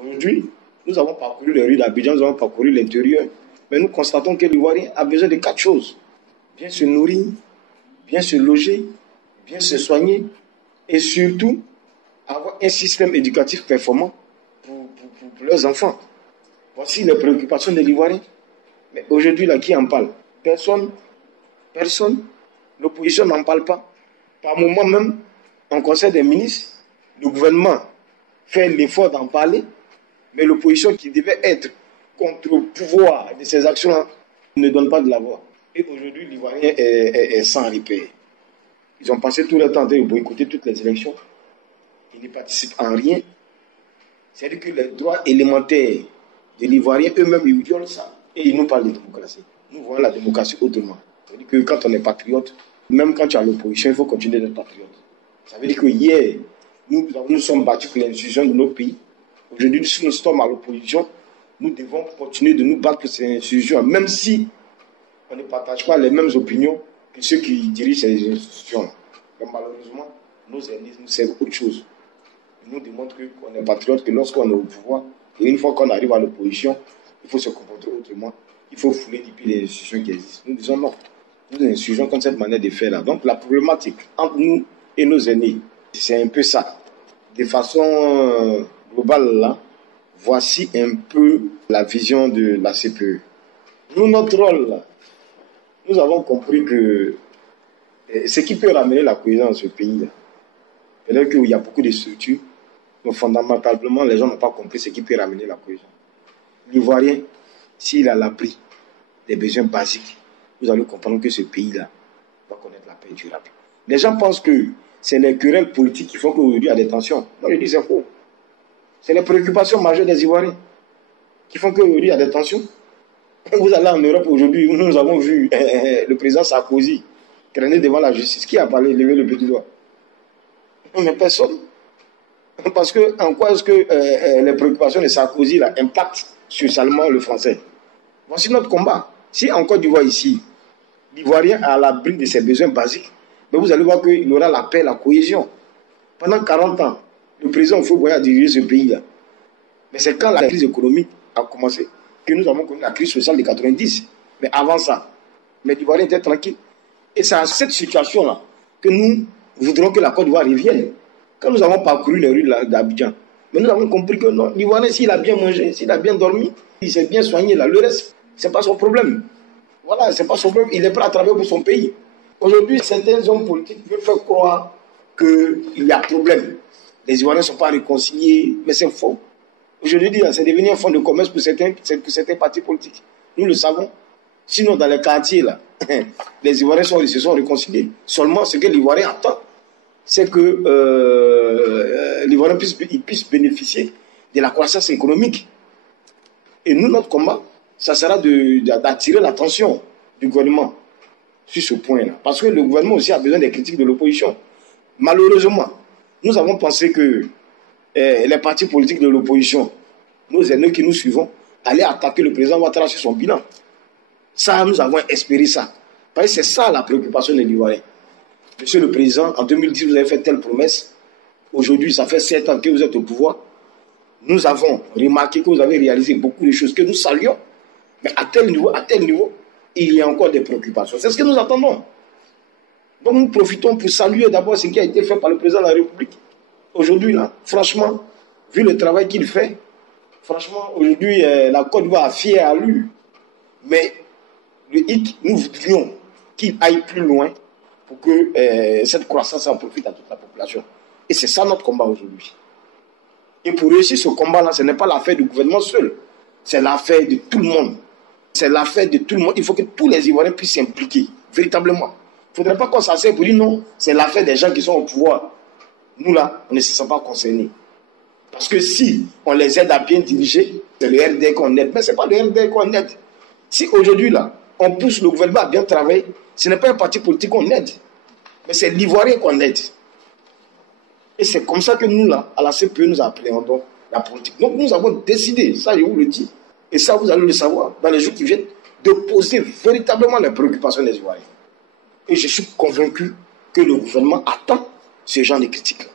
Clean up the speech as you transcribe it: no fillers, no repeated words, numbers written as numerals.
Aujourd'hui, nous avons parcouru les rues d'Abidjan, nous avons parcouru l'intérieur, mais nous constatons que l'Ivoirien a besoin de 4 choses. Bien se nourrir, bien se loger, bien se soigner et surtout avoir un système éducatif performant pour leurs enfants. Voici les préoccupations de l'Ivoirien. Mais aujourd'hui, là, qui en parle? Personne. Personne. L'opposition n'en parle pas. Par moment même, en conseil des ministres, le gouvernement fait l'effort d'en parler, mais l'opposition qui devait être contre le pouvoir de ces actions-là ne donne pas de la voix. Et aujourd'hui, l'Ivoirien est sans repère. Ils ont passé tout leur temps de boycotter toutes les élections. Ils ne participent en rien. C'est-à-dire que les droits élémentaires de l'Ivoirien, eux-mêmes, ils violent ça. Et ils nous parlent de démocratie. Nous voyons la démocratie autrement. Ça veut dire que quand on est patriote, même quand tu as l'opposition, il faut continuer d'être patriote. Ça veut dire que hier, nous sommes battus pour l'institution de nos pays. Aujourd'hui, si nous sommes à l'opposition, nous devons continuer de nous battre pour ces institutions, même si on ne partage pas les mêmes opinions que ceux qui dirigent ces institutions. Mais malheureusement, nos ennemis nous servent autre chose. Ils nous démontrent qu'on est patriote, que lorsqu'on est au pouvoir, et une fois qu'on arrive à l'opposition, il faut se comporter autrement. Il faut fouler des pieds les institutions qui existent. Nous disons non. Nous institutions comme cette manière de faire là. Donc la problématique entre nous et nos ennemis, c'est un peu ça. De façon globale là, voici un peu la vision de la CPE. Nous, notre rôle là, nous avons compris que ce qui peut ramener la cohésion dans ce pays là, c'est-à-dire qu'il y a beaucoup de structures, mais fondamentalement les gens n'ont pas compris ce qui peut ramener la cohésion. L'Ivoirien, s'il a l'abri des besoins basiques, vous allez comprendre que ce pays-là va connaître la paix durable. Les gens pensent que c'est les querelles politiques qui font qu'aujourd'hui il y a des tensions. Moi je dis c'est faux. C'est les préoccupations majeures des Ivoiriens qui font qu'aujourd'hui il y a des tensions. Vous allez en Europe aujourd'hui, nous avons vu le président Sarkozy traîner devant la justice. Qui a parlé, lever le petit doigt? Mais personne. Parce que en quoi est-ce que les préoccupations de Sarkozy là, impactent socialement le français? Voici notre combat. Si en Côte d'Ivoire ici, l'Ivoirien a à l'abri de ses besoins basiques, mais vous allez voir qu'il aura la paix, la cohésion. Pendant 40 ans, le président Houphouët-Boigny a dirigé ce pays-là. Mais c'est quand la crise économique a commencé que nous avons connu la crise sociale de 90. Mais avant ça, l'Ivoirien était tranquille. Et c'est à cette situation-là que nous voudrons que la Côte d'Ivoire revienne. Quand nous avons parcouru les rues d'Abidjan, mais nous avons compris que non, l'Ivoirien, s'il a bien mangé, s'il a bien dormi, il s'est bien soigné, là, le reste, ce n'est pas son problème. Voilà, ce n'est pas son problème. Il est prêt à travailler pour son pays. Aujourd'hui, certains hommes politiques veulent faire croire qu'il y a problème. Les Ivoiriens ne sont pas réconciliés, mais c'est faux. Aujourd'hui, c'est devenu un fonds de commerce pour certains partis politiques. Nous le savons. Sinon, dans les quartiers, là, les Ivoiriens se sont réconciliés. Seulement, ce que l'Ivoirien attend, c'est que l'Ivoirien puisse bénéficier de la croissance économique. Et nous, notre combat, ça sera d'attirer l'attention du gouvernement sur ce point-là. Parce que le gouvernement aussi a besoin des critiques de l'opposition. Malheureusement, nous avons pensé que les partis politiques de l'opposition, nos ennemis qui nous suivons, allaient attaquer le président Ouattara sur son bilan. Ça, nous avons espéré ça. Parce que c'est ça la préoccupation de l'Ivoirien. Monsieur le Président, en 2010, vous avez fait telle promesse. Aujourd'hui, ça fait 7 ans que vous êtes au pouvoir. Nous avons remarqué que vous avez réalisé beaucoup de choses que nous saluons. Mais à tel niveau, il y a encore des préoccupations. C'est ce que nous attendons. Donc nous profitons pour saluer d'abord ce qui a été fait par le Président de la République. Aujourd'hui, là, franchement, vu le travail qu'il fait, franchement, aujourd'hui, la Côte d'Ivoire a fier à lui. Mais le hic, nous voudrions qu'il aille plus loin pour que cette croissance en profite à toute la population. Et c'est ça notre combat aujourd'hui. Et pour réussir ce combat-là, ce n'est pas l'affaire du gouvernement seul. C'est l'affaire de tout le monde. C'est l'affaire de tout le monde. Il faut que tous les Ivoiriens puissent s'impliquer, véritablement. Il ne faudrait pas qu'on s'asseye pour dire non, c'est l'affaire des gens qui sont au pouvoir. Nous là, on ne se sent pas concernés. Parce que si on les aide à bien diriger, c'est le RD qu'on aide. Mais ce n'est pas le RD qu'on aide. Si aujourd'hui là, on pousse le gouvernement à bien travailler, ce n'est pas un parti politique qu'on aide. Mais c'est l'Ivoirien qu'on aide. Et c'est comme ça que nous là, à la CPE, nous appréhendons la politique. Donc nous avons décidé, ça je vous le dis, et ça vous allez le savoir dans les jours qui viennent, de poser véritablement les préoccupations des Ivoiriens. Et je suis convaincu que le gouvernement attend ce genre de critiques.